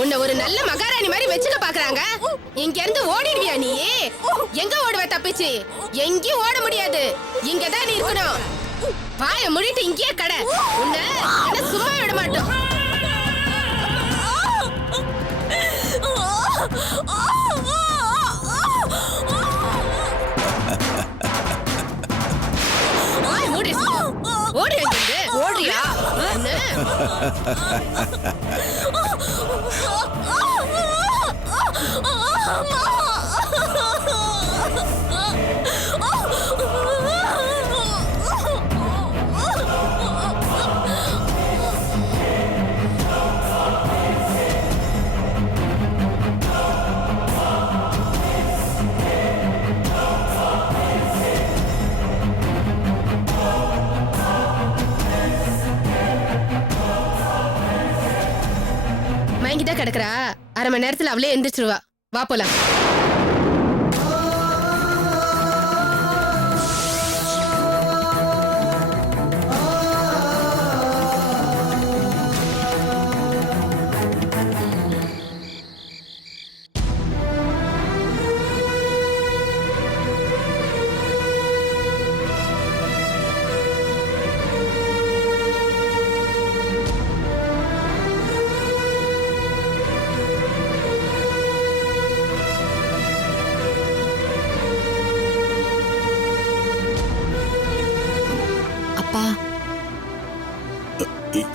உன்னை ஒரு நல்ல மகாராணி மாதிரி வச்சுக்க பாக்குறாங்க. இங்க இருந்து ஓடிடுவியா நீ? எங்க ஓடுவ தப்பிச்சு? எங்கேயும் ஓட முடியாது. இங்கதான் நீ இருக்கணும். வாய மூடிட்டு இங்கேயே கடை. உன்னை சும்மா விட மாட்டோம். ஓடு, ஓடுறியா? மயங்கிதான் கிடக்குறா. அரை மணி நேரத்துல அவளே எந்திரிச்சிருவா. வா போலாம்.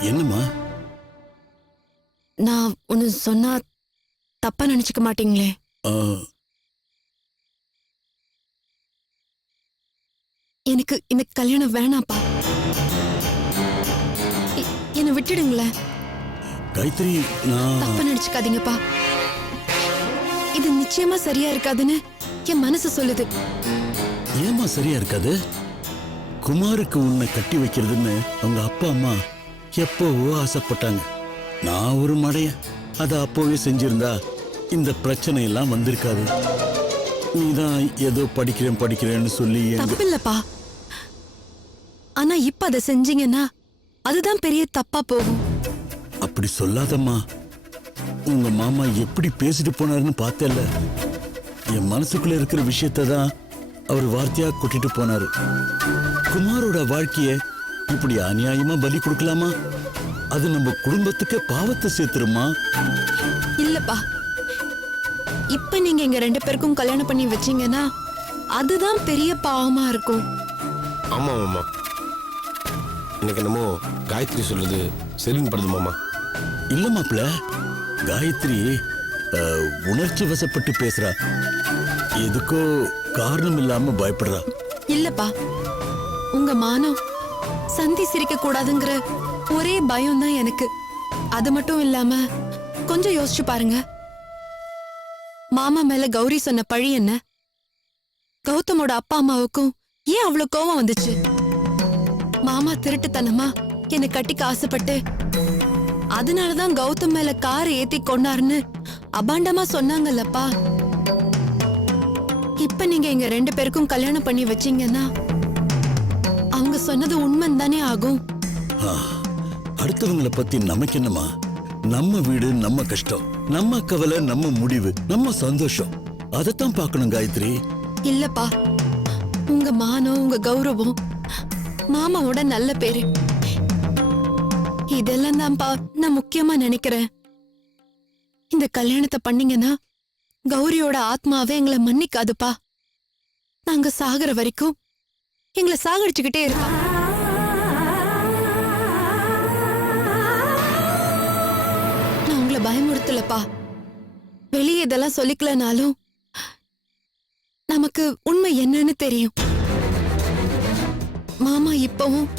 என்னம்மா? நான் ஒன்னு சொன்னா தப்பா நினைச்சுக்க மாட்டீங்களே? எனக்கு இந்த கல்யாணம் வேணாப்பா. என்னை விட்டுடுங்களேன். காயத்ரி, நான் தப்பா நினைச்சுக்காதீங்கப்பா. இது நிச்சயமா சரியா இருக்காதுன்னு என் மனசு சொல்லுது. ஏமா சரியா இருக்காது? குமாருக்கு உன்னை கட்டி வைக்கிறதுன்னு அவங்க அப்பா அம்மா எப்பவோ ஆசைப்பட்டாங்க. நான் ஒரு மடையன். அதை அப்போவே செஞ்சிருந்தா இந்த பிரச்சனை எல்லாம் வந்திருக்காது. நீதான் ஏதோ படிக்கிறேன்னு சொல்லி. தப்பு இல்லப்பா. ஆனா இப்ப அதை செஞ்சீங்கன்னா அதுதான் பெரிய தப்பா போகும். அப்படி சொல்லாதம்மா. உங்க மாமா எப்படி பேசிட்டு போனாருன்னு பார்த்தேல்ல. என் மனசுக்குள்ள இருக்கிற விஷயத்தை தான் அவர் வார்த்தையா கொட்டிட்டு போனாரு. குமாரோட வாழ்க்கைய இப்படி அநியாயமா பலி கொடுக்கலாமா? அது நம்ம குடும்பத்துக்கு பாவத்தை சேர்த்துருமா? இல்லப்பா, இப்ப நீங்க எங்க 2 பேருக்கும் கல்யாணம் பண்ணி வச்சீங்கன்னா அதுதான் பெரிய பாவமா இருக்கும். ஆமா மாமா, எனக்கு என்னமோ காயத்ரி சொல்றது சரின்னு படுது மாமா. இல்ல மாப்பிள்ள, காயத்ரி உணர்ச்சி வசப்பட்டு பேசுறா. எதுக்கோ காரணம் இல்லாம பயப்படுறா. இல்லப்பா, உங்க மானம் சந்தி சிரிக்க கூடாதுங்கிற ஒரே பயம் தான் எனக்கு. அது மட்டும் இல்லாம கொஞ்சம் யோசிச்சு பாருங்க. மாமா மேல கௌரி சொன்ன பழி என்ன? கௌதமோட அப்பா அம்மாவுக்கும் ஏன் அவ்வளவு கோவம் வந்துச்சு? மாமா திருட்டுத்தனமா என்னை கட்டிக்க ஆசைப்பட்டு அதனாலதான் கௌதம் மேல காரை ஏத்தி கொண்டாருன்னு அபாண்டமா சொன்னாங்கல்லப்பா. இப்ப நீங்க எங்க 2 பேருக்கும் கல்யாணம் பண்ணி வச்சீங்கன்னா அவங்க சொன்னது உண்மைன்னு தானே ஆகும். அடுத்தவங்களை பத்தி நமக்கு என்னமா? நம்ம வீடு, நம்ம கஷ்டம், நம்ம கவலை, நம்ம முடிவு, நம்ம சந்தோஷம், அதத்தான் பார்க்கணும் காயத்ரி. இல்லப்பா, உங்க மானம், உங்க கௌரவம், மாமாவோட நல்ல பேரு, இதெல்லாம் தான்ப்பா நான் முக்கியமா நினைக்கிறேன். இந்த கல்யாணத்தை பண்ணீங்கன்னா கௌரியோட ஆத்மாவே எங்களை மன்னிக்காதுப்பா. நாங்க சாகுற வரைக்கும் எங்களை சாகடிச்சுக்கிட்டே இருக்கா. நான் உங்களை பயமுறுத்தலப்பா. வெளியே இதெல்லாம் சொல்லிக்கலனாலும் நமக்கு உண்மை என்னன்னு தெரியும். மாமா இப்பவும்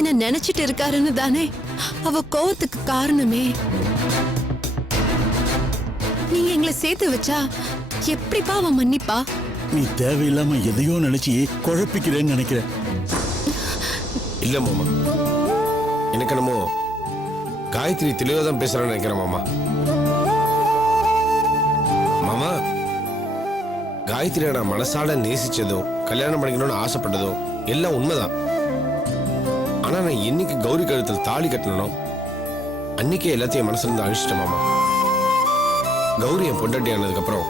என்ன நினைச்சிட்டு இருக்காருன்னு தானே அவ கோவத்துக்கு காரணமே. நீங்க எங்களை சேர்த்து வச்சா எப்படிப்பா அவன் மன்னிப்பா? நீ தேவையில்லாம எதையோ நினைச்சு குழப்பிக்கிறேன்னு நினைக்கிறேன். இல்ல மாமா, எனக்கு என்னமோ காயத்ரி தெளிவாதான் பேசுறான்னு நினைக்கிறேன் மாமா. மாமா, காயத்ரி நான் மனசால நேசிச்சதோ கல்யாணம் பண்ணிக்கணும்னு ஆசைப்பட்டதோ எல்லாம் உண்மைதான். ஆனா நான் என்னைக்கு கௌரி கழுத்தில் தாலி கட்டணும் அன்னைக்கே எல்லாத்தையும் மனசுல இருந்து அழிச்சிட்டேன் மாமா. கௌரி என் பொண்டாட்டி ஆனதுக்கப்புறம்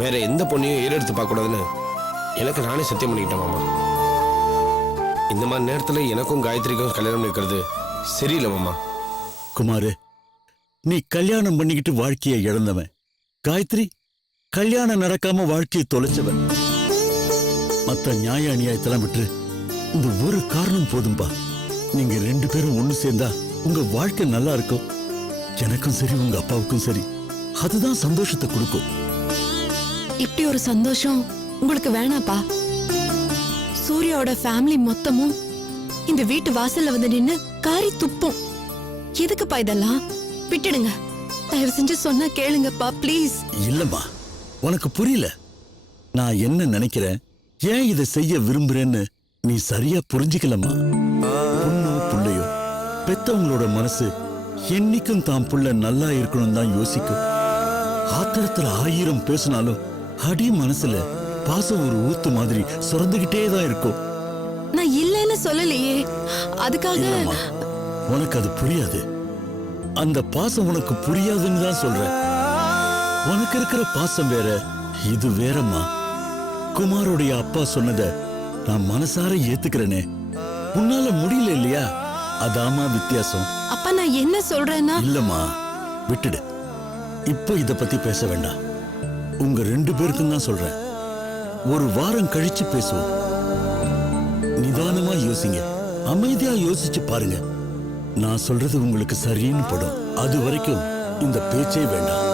வேற எந்த பொண்ணையும் ஏறெடுத்து பார்க்கக்கூடாதுன்னு எனக்கு நானே சத்தியம் பண்ணிக்கிட்டேன் மாமா. இந்த மாதிரி நேரத்தில் எனக்கும் காயத்ரிக்கும் கல்யாணம் இருக்கிறது சரியில்லை மாமா. குமாரு, நீ கல்யாணம் பண்ணிக்கிட்டு வாழ்க்கையை இழந்தவன். காயத்ரி கல்யாணம் நடக்காம வாழ்க்கையை தொலைச்சவன். மத்த நியாய அநியாயத்தெல்லாம் விட்டு இந்த ஒரு காரணம் போதும்பா. நீங்க 2 பேரும் ஒண்ணு சேர்ந்தா உங்க வாழ்க்கை நல்லா இருக்கும். எனக்கும் சரி, உங்க அப்பாவுக்கும் சரி. அதுதான் சந்தோஷத்தை கொடுக்கும். இப்படி ஒரு சந்தோஷம் உங்களுக்கு வேணாப்பா. சூர்யாவோட ஃபேமிலி மொத்தமும் இந்த வீட்டு வாசல்ல வந்து நின்னு காரி துப்போம். எதுக்குப்பா இதெல்லாம்? விட்டுடுங்க. தயவு செஞ்சு சொன்னா கேளுங்கப்பா, ப்ளீஸ். இல்லம்மா, உனக்கு புரியல. நான் என்ன நினைக்கிறேன், ஏன் இதை செய்ய விரும்புறேன்னு நீ சரியா புரிஞ்சுக்கலம்மா. பொண்ணோ புள்ளையோ பெத்தவங்களோட மனசு என்னைக்கும் தான் புள்ள நல்லா இருக்கணும் தான் யோசிக்கும். ஆத்திரத்துல 1000 பேசினாலும் அடி மனசுல பாசம் ஒரு ஊத்து மாதிரி சுரந்துகிட்டே தான் இருக்கும். நான் இல்லைன்னு சொல்லலையே. அதுக்காக இல்லம்மா, உனக்கு அது புரியாது. அந்த பாசம் உனக்கு புரியாதுன்னு தான் சொல்றேன். உனக்கு இருக்கிற பாசம் வேற, இது வேறம்மா. குமாரோடைய அப்பா சொன்னதை நான் மனசார ஏத்துக்கிறேனே. உன்னால முடியல இல்லையா? அதாமா வித்தியாசம். அப்பா நான் என்ன சொல்றேன்னா, இல்லம்மா, விட்டுடு. இப்போ இத பத்தி பேச வேண்டாம். உங்க 2 பேருக்கும் தான் சொல்றேன். ஒரு வாரம் கழிச்சு பேசுவோம். நிதானமா யோசிங்க, அமைதியா யோசிச்சு பாருங்க. நான் சொல்றது உங்களுக்கு சரின்னு படும். அது வரைக்கும் இந்த பேச்சே வேண்டாம்.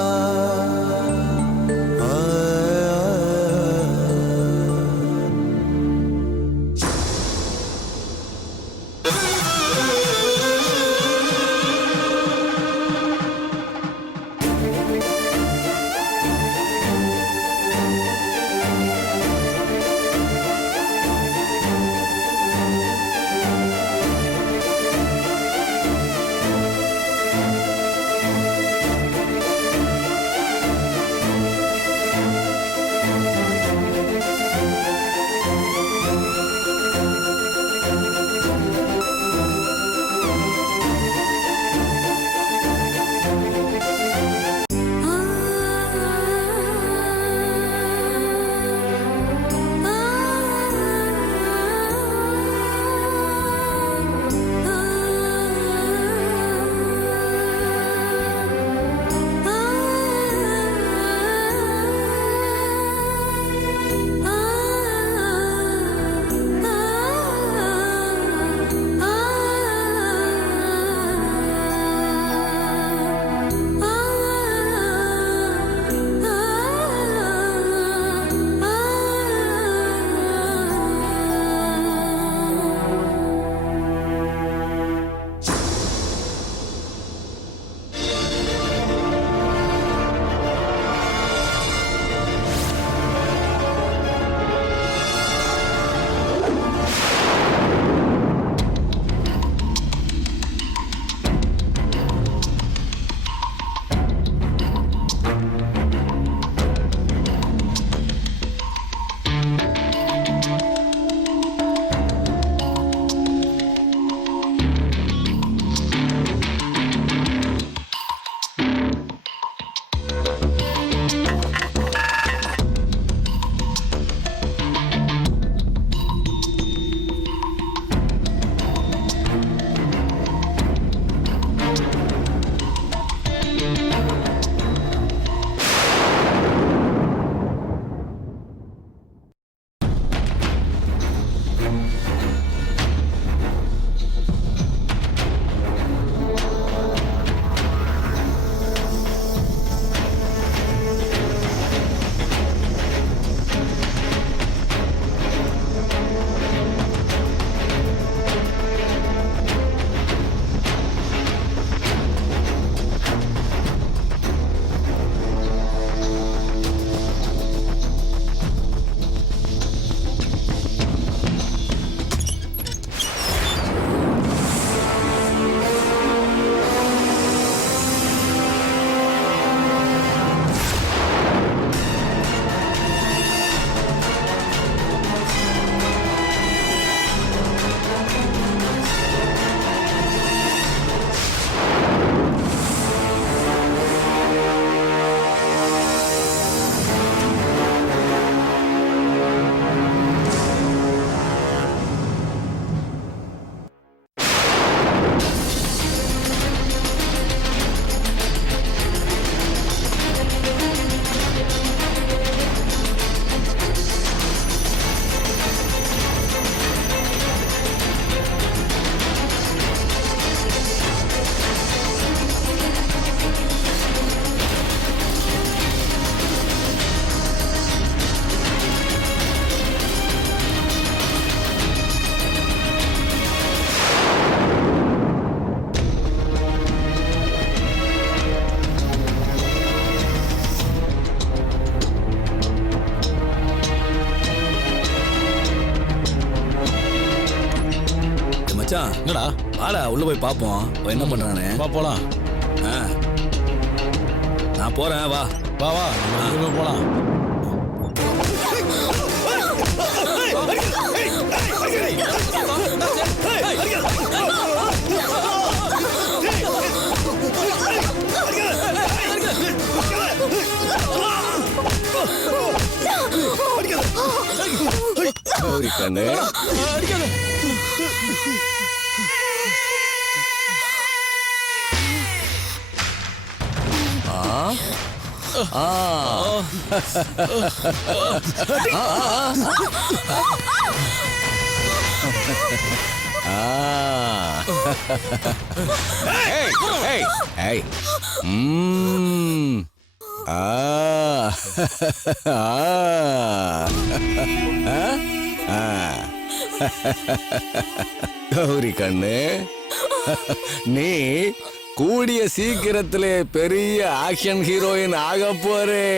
என்னடா வாடா உள்ள போய் பாப்போம் அவன் என்ன பண்றானு. வா போலாம். ஆ. நான் போறேன் வா. வா வா நம்ம போலாம். கௌரி கண்ணு கௌரி கண்ணு நீ கூடிய சீக்கிரத்திலே பெரிய ஆக்ஷன் ஹீரோயின் ஆக போறே.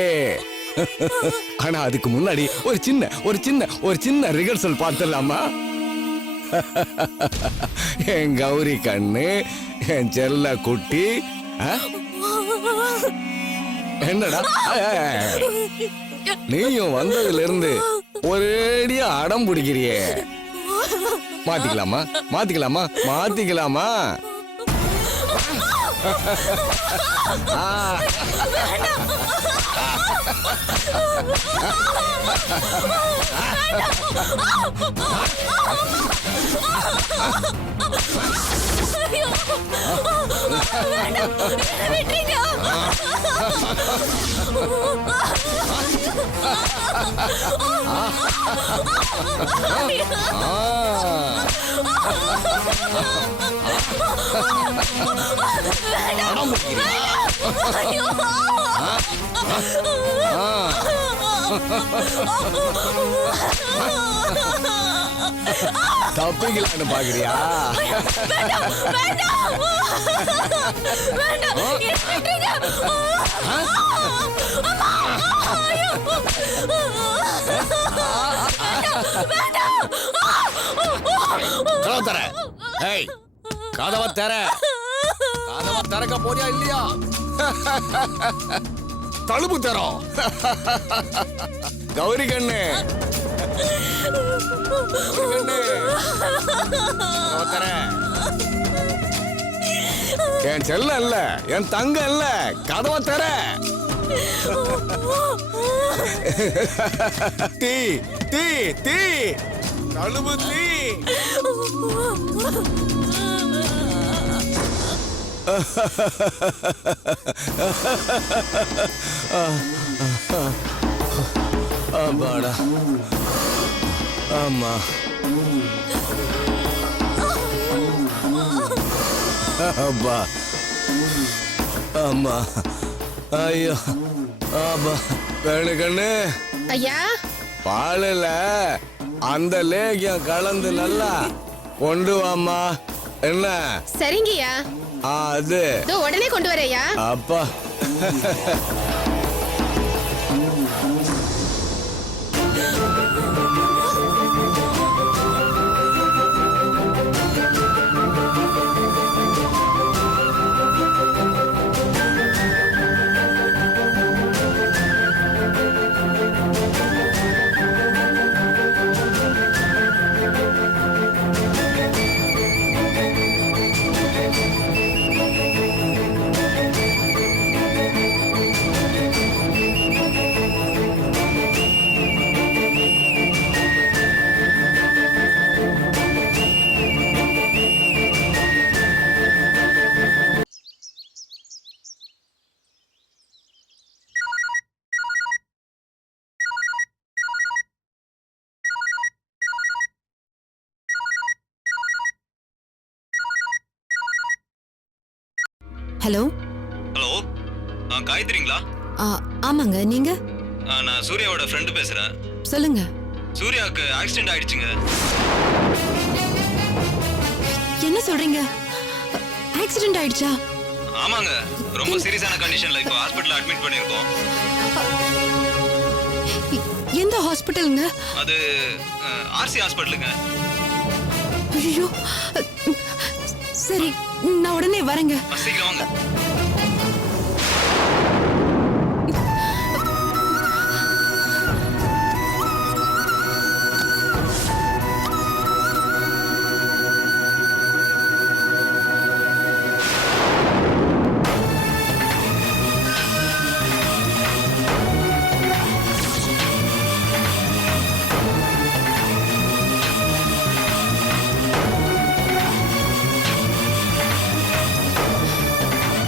ஆனா அதுக்கு முன்னாடி ஒரு சின்ன ரிஹர்சல் பார்த்துடலாமா? என் கௌரி கண்ணு, என் செல்ல குட்டி. என்னடா நீயும் வந்ததுல இருந்து ஒரேடியா அடம் பிடிக்கிறியே. மாத்திக்கலாமா? தப்பிக்கலான்னு பாக்குறியா? கதவை திறக்க போறியா இல்லையா? தழுப்பு தரோம். கௌரி கண்ணு என் செல்ல இல்ல, என் தங்க இல்ல, கதவை தர. தீ தீ தீ தழுவு தீ. ஆமாடா ஆமா. அப்பா அம்மா ஐயோ அப்பா. கண்ணு கண்ணு ஐயா, பாலுல அந்த லேகியம் கலந்து நல்லா கொண்டு வாமா. என்ன? சரிங்கய்யா. அது உடனே கொண்டு வரையா. அப்பா. ஹலோ. ஹலோ, காயத்ரிங்களா? ஆமாங்க, நீங்க? நான் சூர்யாவோட ஃப்ரெண்டு பேசுறேன். சொல்லுங்க. சூர்யாவுக்கு ஆக்சிடென்ட் ஆயிடுச்சுங்க. என்ன சொல்றீங்க? ஆக்சிடென்ட் ஆயிடுச்சா? ஆமாங்க, ரொம்ப சீரியஸான கண்டிஷன்ல இப்போ ஹாஸ்பிடல்ல அட்மிட் பண்ணிருக்கோம். எந்த ஹாஸ்பிடலுங்க? அது ஆர்சி ஹாஸ்பிடலுங்க. ஐயோ சரி நான் உடனே வரேங்க. சீக்கிரம் வாங்க.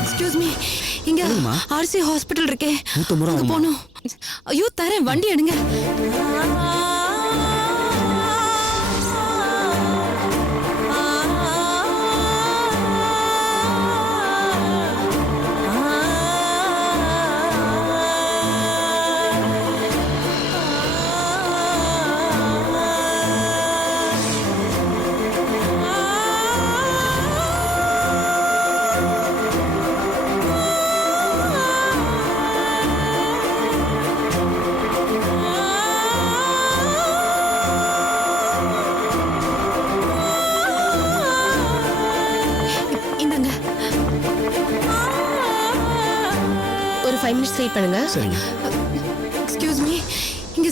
எக்ஸ்கியூஸ் மீ, இங்க ஆர்சி ஹாஸ்பிடல் இருக்கே, அங்க போணும். ஐயோ தரேன், வண்டி எடுங்க. இந்தாங்க. ஒரு 5 மினிட்ஸ் வெயிட் பண்ணுங்க. சரிங்க. எக்ஸ்கியூஸ் மீ, இங்க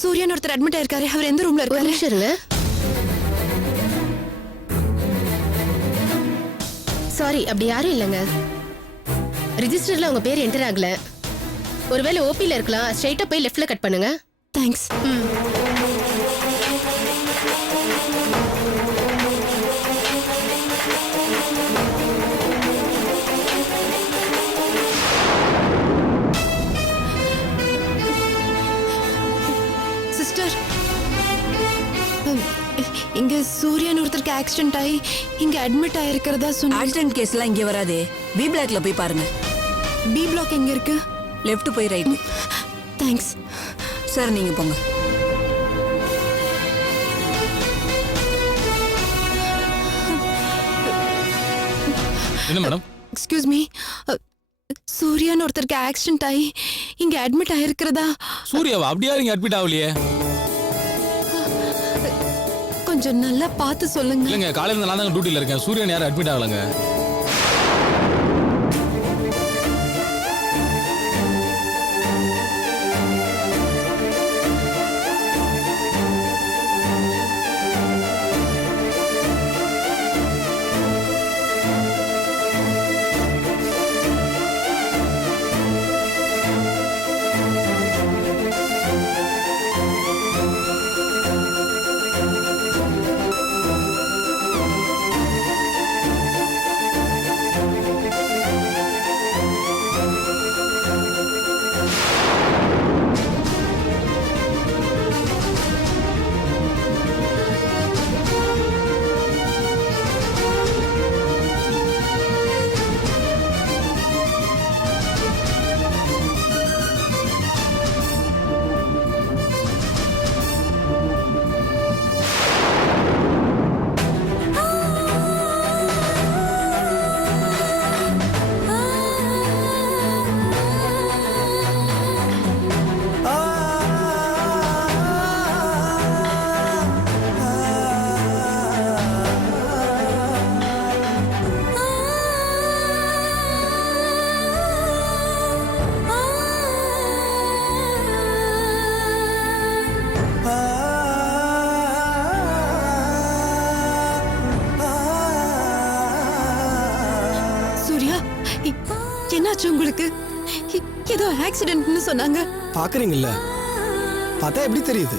சூர்யான்னு ஒருத்தர் அட்மிட் ஆயிருக்காரு. அவர் எந்த ரூம்ல ஒரு இருக்காரு? நிமிஷம் இருங்க. சாரி, அப்படி யாரும் இல்லைங்க. ரிஜிஸ்டர்ல உங்க பேர் என்டர் ஆகல. ஒருவேளை ஓபில இருக்கலாம். ஸ்ட்ரைட்டா போய் லெஃப்ட்ல கட் பண்ணுங்க. தேங்க்ஸ். சிஸ்டர், இங்க சூர்யான்னு ஒருத்தருக்கு ஆக்சிடென்ட் ஆகி இங்க அட்மிட் ஆயிருக்கிறதா சொன்னாங்க. ஆக்சிடென்ட் கேஸ்லாம் இங்கே வராதே. பி பிளாக்ல போய் பாருங்க. பி பிளாக் எங்க இருக்கு? லெஃப்ட் போய் ரைட். தேங்க்ஸ். சார் நீங்க போங்க. என்ன மேடம்? எக்ஸ்கியூஸ் மீ, சூர்யான்னு ஒருத்தருக்கு ஆக்சிடென்ட் ஆகி இங்க அட்மிட் ஆயிருக்கிறதா. சூர்யாவா? அப்படியா? நீங்க அட்மிட் ஆகலையே. கொஞ்சம் நல்லா பார்த்து சொல்லுங்க. இல்லைங்க, காலையில நான் தாங்க டியூட்டில இருக்கேன். சூர்யன் யாரும் அட்மிட் ஆகலங்க. என்னாச்சு உங்களுக்கு? ஏதோ ஆக்சிடென்ட்னு சொன்னாங்க. பாக்குறீங்கல்ல, பார்த்தா எப்படி தெரியுது?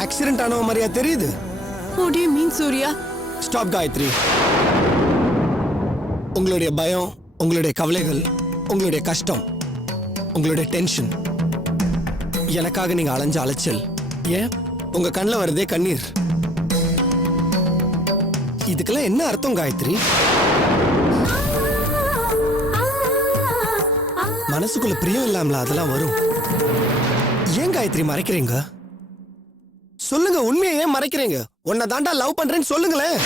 ஆக்சிடென்ட் ஆனவ மாதிரியா தெரியுது? What do you mean, Surya? Stop Gayathri. உங்களுடைய பயம், உங்களுடைய கவலைகள், உங்களுடைய கஷ்டம், உங்களுடைய டென்ஷன், எனக்காக நீங்க அலைஞ்ச அலைச்சல், ஏன் உங்க கண்ணில் வருதே கண்ணீர், இதுக்கெல்லாம் என்ன அர்த்தம் காயத்ரி? மனசுக்குள்ள பிரியம் இல்லாமல அதெல்லாம் வரும். ஏன் காயத்ரி மறைக்கிறீங்க? சொல்லுங்க, உண்மையை ஏன் மறைக்கிறீங்க? உன்னை தாண்டா லவ் பண்றேன்னு சொல்லுங்களேன்.